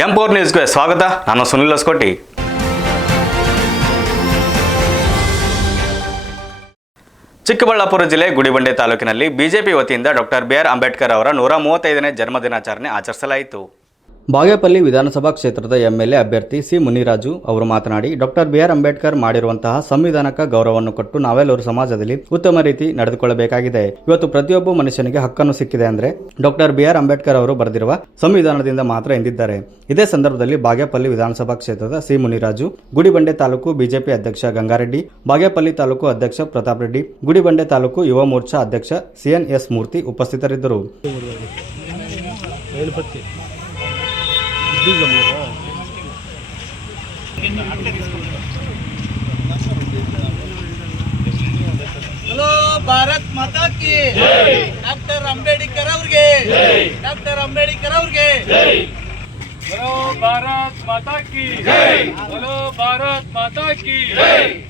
M4 ನ್ಯೂಸ್ಗೆ ಸ್ವಾಗತ. ನಾನು ಸುನಿಲ್ ಹೊಸಕೋಟಿ. ಚಿಕ್ಕಬಳ್ಳಾಪುರ ಜಿಲ್ಲೆ ಗುಡಿಬಂಡೆ ತಾಲೂಕಿನಲ್ಲಿ ಬಿಜೆಪಿ ವತಿಯಿಂದ ಡಾಕ್ಟರ್ ಬಿ.ಆರ್. ಅಂಬೇಡ್ಕರ್ ಅವರ 135ನೇ ಜನ್ಮದಿನಾಚರಣೆ ಆಚರಿಸಲಾಯಿತು. ಬಾಗೇಪಲ್ಲಿ ವಿಧಾನಸಭಾ ಕ್ಷೇತ್ರದ ಎಂಎಲ್ಎ ಅಭ್ಯರ್ಥಿ ಸಿ ಮುನಿರಾಜು ಅವರು ಮಾತನಾಡಿ, ಡಾಕ್ಟರ್ ಬಿ.ಆರ್. ಅಂಬೇಡ್ಕರ್ ಮಾಡಿರುವಂತಹ ಸಂವಿಧಾನಕ್ಕೆ ಗೌರವವನ್ನು ಕೊಟ್ಟು ನಾವೆಲ್ಲರೂ ಸಮಾಜದಲ್ಲಿ ಉತ್ತಮ ರೀತಿ ನಡೆದುಕೊಳ್ಳಬೇಕಾಗಿದೆ. ಇವತ್ತು ಪ್ರತಿಯೊಬ್ಬ ಮನುಷ್ಯನಿಗೆ ಹಕ್ಕನ್ನು ಸಿಕ್ಕಿದೆ ಅಂದ್ರೆ ಡಾಕ್ಟರ್ ಬಿ.ಆರ್. ಅಂಬೇಡ್ಕರ್ ಅವರು ಬರೆದಿರುವ ಸಂವಿಧಾನದಿಂದ ಮಾತ್ರ ಎಂದಿದ್ದಾರೆ. ಇದೇ ಸಂದರ್ಭದಲ್ಲಿ ಬಾಗೇಪಲ್ಲಿ ವಿಧಾನಸಭಾ ಕ್ಷೇತ್ರದ ಸಿ ಮುನಿರಾಜು, ಗುಡಿಬಂಡೆ ತಾಲೂಕು ಬಿಜೆಪಿ ಅಧ್ಯಕ್ಷ ಗಂಗಾರೆಡ್ಡಿ, ಬಾಗೇಪಲ್ಲಿ ತಾಲೂಕು ಅಧ್ಯಕ್ಷ ಪ್ರತಾಪ್ ರೆಡ್ಡಿ, ಗುಡಿಬಂಡೆ ತಾಲೂಕು ಯುವ ಮೋರ್ಚಾ ಅಧ್ಯಕ್ಷ CNS ಮೂರ್ತಿ ಉಪಸ್ಥಿತರಿದ್ದರು. ಹಲೋ ಭಾರತ್ ಮಾತಾ ಕಿ ಡಾಕ್ಟರ್ ಅಂಬೇಡ್ಕರ್ ಅವ್ರಿಗೆ, ಡಾಕ್ಟರ್ ಅಂಬೇಡ್ಕರ್ ಅವ್ರಿಗೆ. बोलो भारत माता की बोलो भारत माता की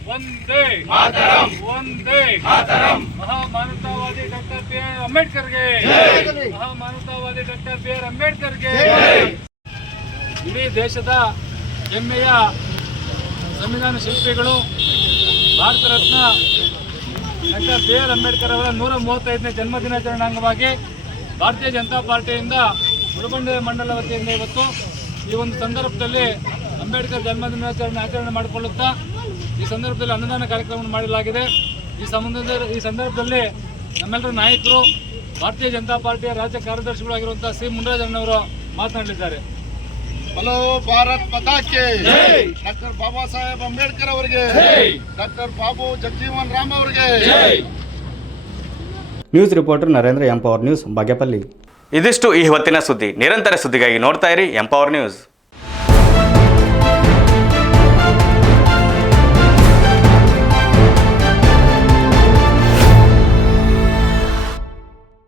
वंदे मातरम वंदे मातरम. महामानवतावादी doctor B R. अंबेडकर ಗೆ, महामानवतावादी डॉक्टर बी.आर. अंबेडकर ಗೆ. ಇಡೀ ದೇಶದ ಹೆಮ್ಮೆಯ ಸಂವಿಧಾನ ಶಿಲ್ಪಿಗಳು, ಭಾರತ ರತ್ನ ಡಾಕ್ಟರ್ ಬಿ.ಆರ್. ಅಂಬೇಡ್ಕರ್ ಅವರ 135ನೇ ಜನ್ಮದಿನಾಚರಣೆ ಅಂಗವಾಗಿ ಭಾರತೀಯ ಜನತಾ ಪಾರ್ಟಿಯಿಂದ ಗುಡಿಬಂಡೆ ಮಂಡಲ ವತಿಯಿಂದ ಇವತ್ತು ಈ ಒಂದು ಸಂದರ್ಭದಲ್ಲಿ ಅಂಬೇಡ್ಕರ್ ಜನ್ಮದಿನಾಚರಣೆ ಆಚರಣೆ ಮಾಡಿಕೊಳ್ಳುತ್ತಾ ಈ ಸಂದರ್ಭದಲ್ಲಿ ಅನ್ನದಾನ ಕಾರ್ಯಕ್ರಮವನ್ನು ಮಾಡಲಾಗಿದೆ. ಈ ಸಂದರ್ಭದಲ್ಲಿ ನಮ್ಮೆಲ್ಲರ ನಾಯಕರು, ಭಾರತೀಯ ಜನತಾ ಪಾರ್ಟಿಯ ರಾಜ್ಯ ಕಾರ್ಯದರ್ಶಿಗಳಾಗಿರುವಂತಹ ಸಿ ಮುನಿರಾಜಣ್ಣವರು ಮಾತನಾಡಲಿದ್ದಾರೆ. ಹಲೋ ಭಾರತ್ ಮಾತಾ ಕಿ ಡಾಕ್ಟರ್ ಬಾಬಾ ಸಾಹೇಬ್ ಅಂಬೇಡ್ಕರ್ ಅವರಿಗೆ, ಡಾಕ್ಟರ್ ಬಾಬು ಜಗಜೀವನ್ ರಾಮ್ ಅವರಿಗೆ. News reporter Narendra, M4 news, Bagepalli. ಇದಿಷ್ಟು ಈ ಹೊತ್ತಿನ ಸುದ್ದಿ. ನಿರಂತರ ಸುದ್ದಿಗಾಗಿ ನೋಡ್ತಾ ಇರಿ M4 ನ್ಯೂಸ್.